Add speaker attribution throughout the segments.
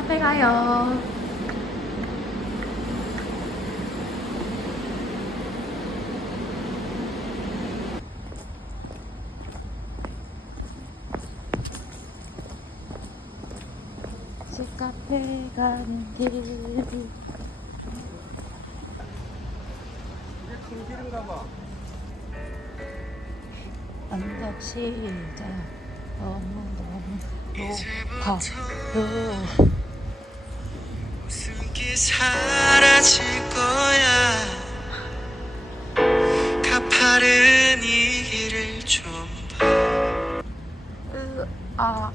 Speaker 1: 카페 가요. 이제 카페 가는 길. 언덕 시작 너무 높아요.
Speaker 2: 웃음기 사라질 거야. 가파른 이 길을 좀 봐.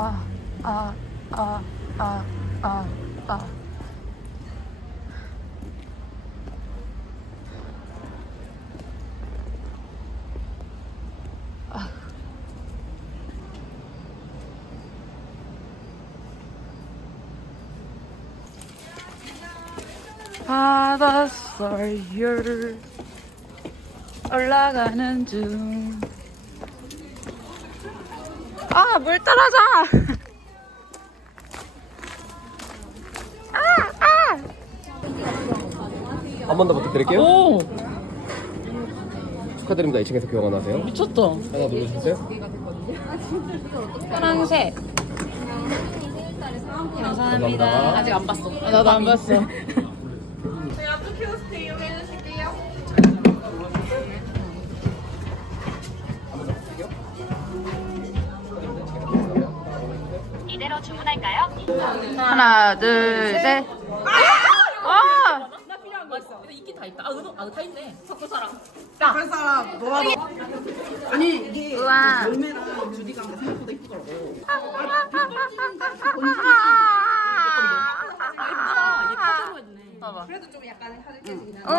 Speaker 1: 받았어요. 올라가는 중. 아, 물 떨어져.
Speaker 3: 한 번 더 부탁드릴게요.
Speaker 1: 오,
Speaker 3: 축하드립니다. 2층에서 교환 하세요.
Speaker 1: 미쳤다.
Speaker 3: 하나 누르셨어요?
Speaker 1: 파란색. 감사합니다. 아직 안 봤어. 나도 안 봤어.
Speaker 4: 저희 앞쪽 키오스크 이용해 주실게요.
Speaker 5: 이대로 주문할까요?
Speaker 1: 하나, 둘, 셋. 아!
Speaker 4: 나 필요한 거 있어.
Speaker 1: 있긴 다 있다. 다 있네. 석고사랑.
Speaker 4: 그 사람 뭐하러? 아니 이게
Speaker 1: 우와.
Speaker 4: 열매랑 주디가 생각보다 이쁘더라고.
Speaker 1: 봐봐.
Speaker 4: 그래도 좀 약간 하늘깨지긴 하네.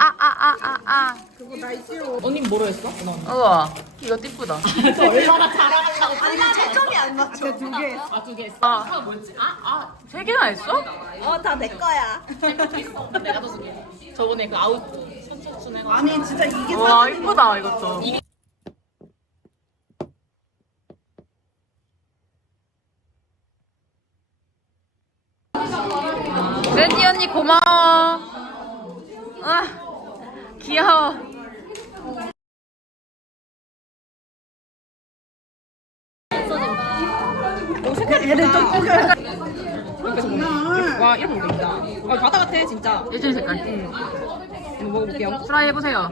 Speaker 1: 그거
Speaker 4: 나 있지요.
Speaker 1: 언니 뭐로 했어? 우와, 이거 이쁘다.
Speaker 4: 아니 채점이 안 맞죠? 두 개.
Speaker 1: 아, 뭐였지? 세 개나 했어?
Speaker 4: 다 내 거야.
Speaker 1: 내가 더 쓰게. 저번에 그 아웃 선착순 해가.
Speaker 4: 아니 진짜 이게
Speaker 1: 와, 이쁘다 이것도. 랜디 언니 고마워. 아, 귀여워.
Speaker 4: 얘를 좀 꾸겨. 와 이렇게 먹겠다. 바다 같아 진짜.
Speaker 1: 예전 색깔.
Speaker 4: 한번 먹어볼게요.
Speaker 1: 트라이 해보세요.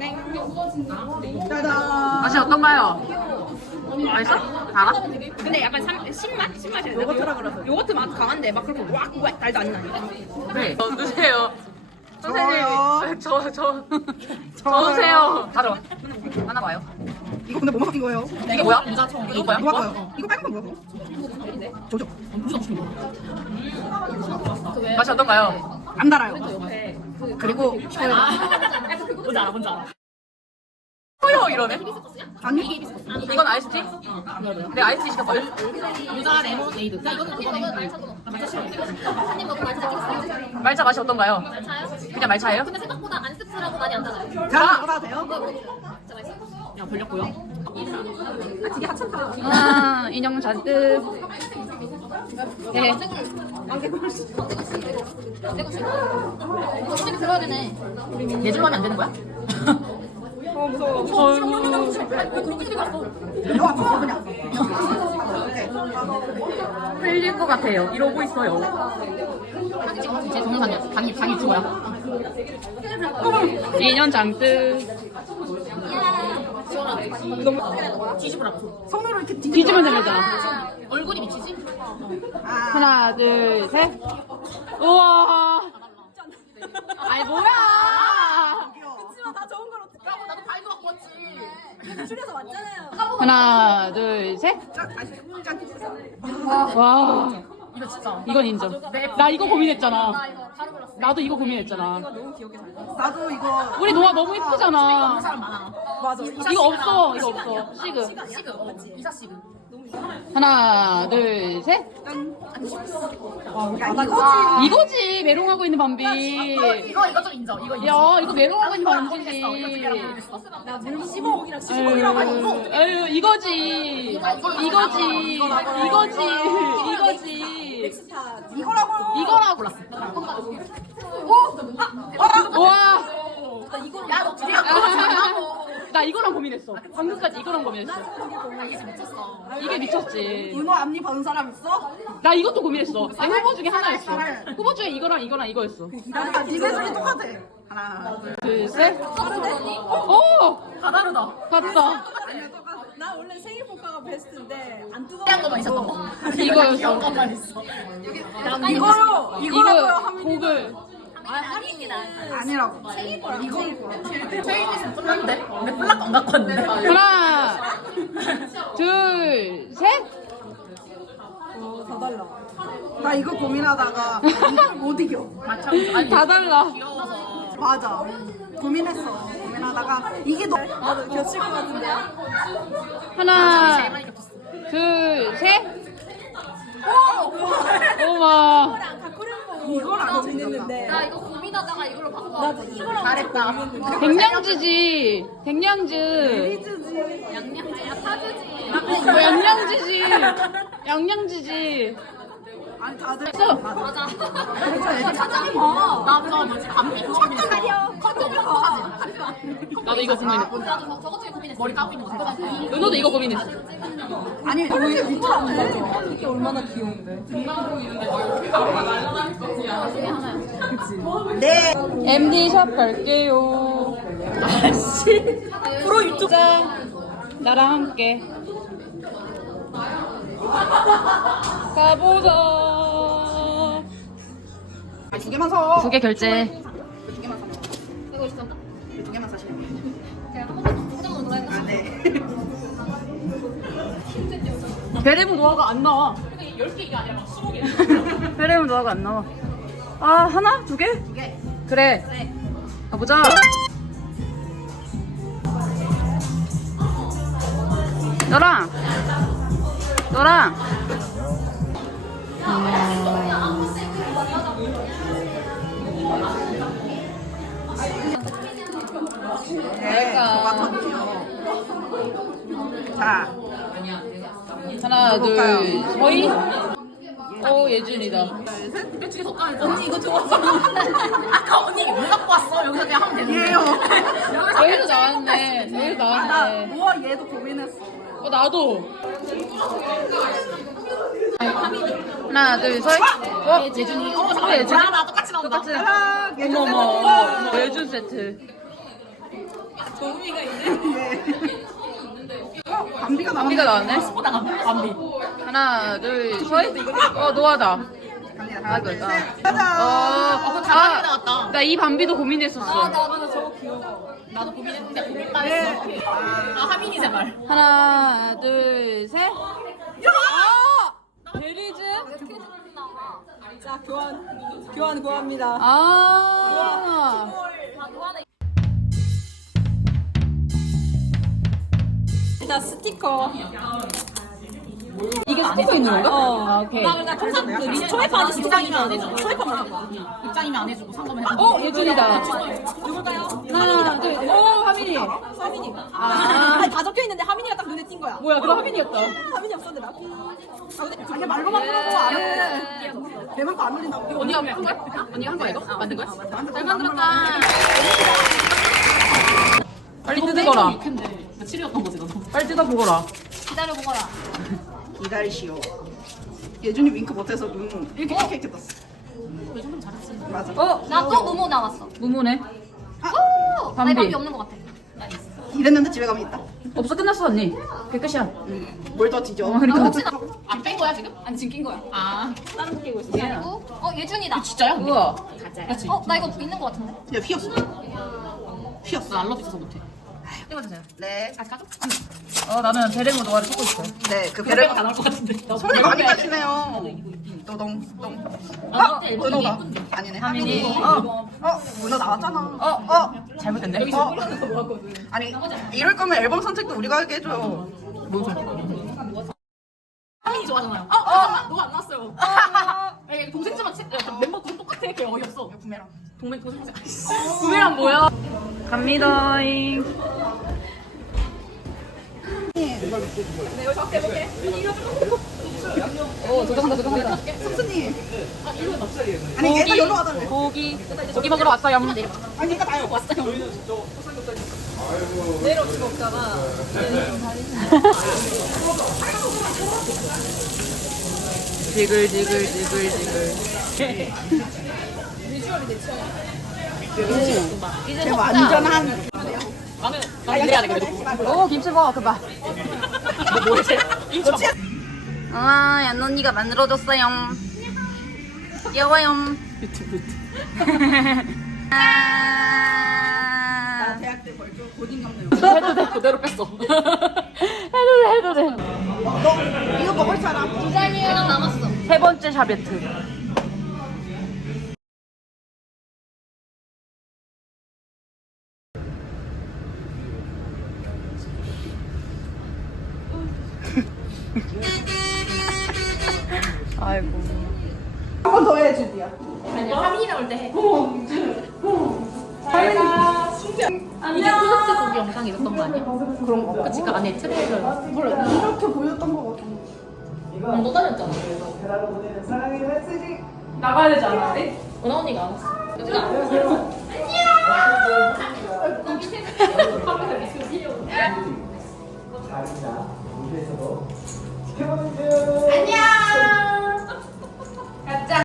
Speaker 4: 짜잔.
Speaker 1: 맛이 어떤가요? 맛있어? 달아?
Speaker 4: 근데 약간 신맛? 신맛이 요거트라 그래서 요거트 맛 강한데 막 그렇게 왁 달도 안 나요.
Speaker 1: 네. 드세요.
Speaker 4: 저요.
Speaker 1: 선생님. 저 주세요. 가져와. 하나 봐요.
Speaker 4: 이거 근데 뭐 먹인 거예요?
Speaker 1: 이게 뭐야? 이거 뭐야?
Speaker 4: 누가 거요? 이거 빨간 거 뭐야? 저죠.
Speaker 1: 맛이 어떤가요?
Speaker 4: 안 달아요. 그리고
Speaker 1: 뭔지 알아. 뭐요 이러네?
Speaker 4: 아니
Speaker 1: 이건 아이스티? 네 아이스티 시켰거든?
Speaker 5: 유자 레몬 에이드. 야 이거는 그거네. 사장님 먹고 말차 찍겠어요.
Speaker 1: 말차 맛이 어떤가요?
Speaker 5: 말차요?
Speaker 1: 그냥 말차예요?
Speaker 5: 근데 생각보다 안 씁쓸하고 많이 안 달아요.
Speaker 4: 자 먹어도 돼요?
Speaker 5: 진짜 맛있어.
Speaker 1: 야 벌렸고요.
Speaker 4: 되게 하찮다.
Speaker 1: 아 인형 잔뜩. 네.
Speaker 5: 이거 어떻게 들어야 되네.
Speaker 1: 내 줄로 하면 안 되는 거야?
Speaker 4: 무서워.
Speaker 5: 그렇게 생겼어.
Speaker 4: 너 아파 그냥.
Speaker 1: 흘릴 것 같아요. 이러고 있어요.
Speaker 5: 제 동영상이야. 장이 죽어요.
Speaker 1: 인형 잔뜩.
Speaker 5: 뒤집으라고.
Speaker 4: 손으로 이렇게
Speaker 1: 뒤집으면 되잖아.
Speaker 5: 얼굴이 미치지?
Speaker 1: 하나 둘 셋. 우와. 아이 뭐야?
Speaker 4: 그치만 다 좋은 걸 어떡해.
Speaker 5: 나도 발도 갖고 왔지.
Speaker 4: 줄여서 왔잖아요.
Speaker 1: 하나 둘 셋. 와.
Speaker 5: 이거 진짜.
Speaker 1: 이건 인정. 나 이거 고민했잖아. 나도 이거 고민했잖아.
Speaker 4: 나도 이거
Speaker 1: 우리 노아 너무 이쁘잖아.
Speaker 4: 맞아.
Speaker 1: 이거 없어. 이거 없어. 시그.
Speaker 5: 시그. 이사 시그.
Speaker 1: 하나 둘 셋. 이거지 메롱하고 있는 밤비.
Speaker 5: 이거 좀 인정. 이거
Speaker 1: 야 이거 메롱하고 있는 밤비지.
Speaker 5: 나물 씹어먹이랑 씹어먹이라고 하고.
Speaker 1: 아유 이거지. 이거라고 골랐어. 와.
Speaker 5: 야너 둘이 갖고
Speaker 1: 나 이거랑 고민했어. 방금까지 이거랑 고민했어.
Speaker 5: 이게 미쳤어.
Speaker 1: 이게 미쳤지.
Speaker 4: 은호 앞니 받은 사람 있어?
Speaker 1: 나 이것도 고민했어. 내 후보 중에 하나였어. 후보 중에 이거랑 이거였어.
Speaker 4: 나 니네 둘이 똑같아. 하나,
Speaker 1: 둘, 셋. 오!
Speaker 5: 다 다르다.
Speaker 1: 같다.
Speaker 4: 나 원래 생일 포카가 베스트인데 안 뜨거워.
Speaker 5: 한 것만 있었던 거.
Speaker 1: 이거였어.
Speaker 5: 귀여운 것만 있어.
Speaker 4: 이거요. 이거라고요.
Speaker 1: 이거 곡을.
Speaker 4: 아니라고.
Speaker 5: 최인이 있으면 끝났는데? 왜 플락 안 갖고 왔는데?
Speaker 1: 하나, 둘, 셋.
Speaker 4: 다 달라. 나 이거 고민하다가 이걸 못 이겨.
Speaker 1: 다 달라.
Speaker 4: 맞아. 고민했어. 고민하다가 이게 너 나도 겹칠 것 같은데.
Speaker 1: 하나, 둘, 셋. 오마.
Speaker 4: 이걸 안 고민했는데.
Speaker 5: 나 이거 고민하다가 이걸로 바꿔. 나도 이거랑 잘했다.
Speaker 1: 백냥지지. 백냥즈.
Speaker 5: 양념 사주지.
Speaker 1: 양냥지지. 양냥지지.
Speaker 4: 아니 다들
Speaker 5: 맞아. 사장님 봐. 나저 뭐지 감기 컨셉 가려. 컨셉 하지.
Speaker 1: 나도 이거 고민했어.
Speaker 5: 나도 저것 중에 고민했어. 머리 까고 있는 거.
Speaker 1: 은호도 이거 고민했어.
Speaker 4: 아니 저렇게 밑으로 이게 얼마나 귀여운데. 네.
Speaker 1: MD샵 갈게요. 아씨. 프로 유튜버. 나랑 함께. 가보자.
Speaker 4: 두 개만 사.
Speaker 1: 2개 결제.
Speaker 4: 두 개만 사.
Speaker 5: 이거 있었나?
Speaker 4: 두 개만 사시면.
Speaker 5: 제가 한 번도 포장으로 들어있는
Speaker 4: 아 네.
Speaker 1: 베레모 노아가 안 나와.
Speaker 5: 10개가 아니라 막 20개.
Speaker 1: 베레모 노아가 안 나와. 아 하나? 2개?
Speaker 5: 2개.
Speaker 1: 그래.
Speaker 5: 네.
Speaker 1: 가보자. 너랑.
Speaker 4: 네. 토마토요. 자.
Speaker 1: 하나,
Speaker 4: 볼까요?
Speaker 1: 둘, 서희. 예준이다.
Speaker 5: 몇 중에 더 까였잖아. 언니 이거 좋았어. 아까 언니 왜 갖고 왔어? 여기서 그냥 하면 되는데.
Speaker 4: 얘요.
Speaker 1: 여기도 나왔네. 여기도
Speaker 4: 나
Speaker 1: 나왔네.
Speaker 4: 우와 얘도 고민했어.
Speaker 1: 나도. 하나, 둘, 서희. 예준이.
Speaker 5: 잠깐만.
Speaker 1: 예준.
Speaker 5: 뭐야 나 똑같이 나온다.
Speaker 1: 똑같이.
Speaker 4: 아,
Speaker 1: 어머머. 예준 세트.
Speaker 4: 밤비가 나왔네.
Speaker 1: 밤비가 나왔네.
Speaker 5: 보다가 밤비.
Speaker 1: 하나, 둘, 서희. 노아다.
Speaker 4: 갑니다. 하나, 둘,
Speaker 1: 이거다.
Speaker 4: 셋. 짜잔.
Speaker 5: 가만히 나왔다.
Speaker 1: 나 이 밤비도 고민했었어.
Speaker 5: 나도 저거 귀여워. 나도 고민했는데 고민 다 했어. 아 하민이 제발.
Speaker 1: 하나, 둘, 셋. 베리즈?
Speaker 4: 자 교환 구합니다. 일단 스티커.
Speaker 1: 이게 스티커 있는 건가?
Speaker 5: 오케이. 나 통상 그 초회파 아저씨 입장이면 안 해주고 초회파만 하고 입장이면 안 해주고 상금을 해주고.
Speaker 1: 예준이다.
Speaker 5: 누굴까요?
Speaker 1: 하나, 둘, 하민이.
Speaker 4: 하민이. 아니 다 적혀 있는데 하민이가 딱 눈에 띈 거야.
Speaker 1: 뭐야, 그럼 하민이었다.
Speaker 4: 하민이 없었는데 나. 아 근데 자기 말로만 들어도 안 해. 대만 거안 울린다고.
Speaker 1: 언니가 한 거야? 언니가 한 거야, 이거? 만든 거야?
Speaker 4: 잘 만들었다.
Speaker 1: 빨리 뜯어보거라.
Speaker 5: 며칠이었던 거지 너도.
Speaker 1: 빨리 뜯어보거라.
Speaker 5: 기다려보거라.
Speaker 4: 기다리시오. 예준이 윙크 못해서 눈 이렇게 떴어.
Speaker 5: 왜 정도 잘했지?
Speaker 4: 맞아.
Speaker 5: 나 또 무모 나왔어.
Speaker 1: 무모네.
Speaker 5: 오!
Speaker 1: 밤비.
Speaker 5: 나이 밤비 없는 것 같아.
Speaker 4: 이랬는데 집에 가면 있다.
Speaker 1: 없어, 끝났어, 언니. 그게 끝이야.
Speaker 4: 뭘 더 뒤져.
Speaker 1: 그러니까.
Speaker 5: 안뺀 거야 지금? 아니 지금 낀 거야. 아. 다른 거 끼고 있어. 그리고 예준이다.
Speaker 1: 진짜야? 우와.
Speaker 5: 나 이거 있는 것 같은데.
Speaker 4: 야 휘었어. 휘었어.
Speaker 5: 나 알러지 있어서 못해.
Speaker 1: 찍어주세요.
Speaker 4: 네.
Speaker 5: 아직 가져?
Speaker 1: 나는 베레모 노아를 찍고 있어.
Speaker 4: 네, 그
Speaker 5: 배를
Speaker 4: 배를
Speaker 5: 다 나올 것 같은데.
Speaker 4: 손을 많이 가시네요. 또동 똥. 은호가 아니네.
Speaker 1: 하민이.
Speaker 4: 은호 나왔잖아.
Speaker 1: 잘못됐네.
Speaker 4: 아니 이럴 거면 앨범 선택도 우리가 하게 해줘요.
Speaker 1: 뭔 소리? 좋아하잖아요. 너가 안 나왔어요. 아니, 동생지만 멤버 구성 똑같아. 걔 어이없어.
Speaker 5: 부메랑.
Speaker 1: 동생. 부메랑 뭐야?
Speaker 4: 갑니다잉.
Speaker 1: 도전한다.
Speaker 5: 승수님. 아니 얘가 여기로 가자며.
Speaker 1: 고기 먹으러 왔어요.
Speaker 5: 아니 얘가 나요.
Speaker 1: 왔어요.
Speaker 5: 이제 완전한.
Speaker 1: 나는 이래야 돼 그래도.
Speaker 4: 오 김치 먹어 그봐.
Speaker 1: 뭐해 쟤?
Speaker 4: 아 얀 언니가 만들어줬어요. 귀여워요.
Speaker 1: 유튜브.
Speaker 4: 아.
Speaker 5: 대학 때 벌써 고딩 넘네요.
Speaker 1: 해도 돼 그대로 뺐어. 해도 돼.
Speaker 5: 너 이거 먹을 사람?
Speaker 1: 그냥 남았어.
Speaker 4: 세 번째 샤베트. 아이고.
Speaker 5: 한 번 더 해 주디야.
Speaker 1: 아니야 하민이 나올 때 해. 이게 콘서트 곡 영상 있었던 거 아니야? 그런 거. 그치 그 안에 트레일러.
Speaker 5: 몰라 이렇게 보였던 거 같아.
Speaker 1: 너 다녔잖아.
Speaker 5: 사랑의 메시지.
Speaker 1: 나가야 되지 않아? 은하 언니가 안 왔어. 그치 안 왔어.
Speaker 2: 안녕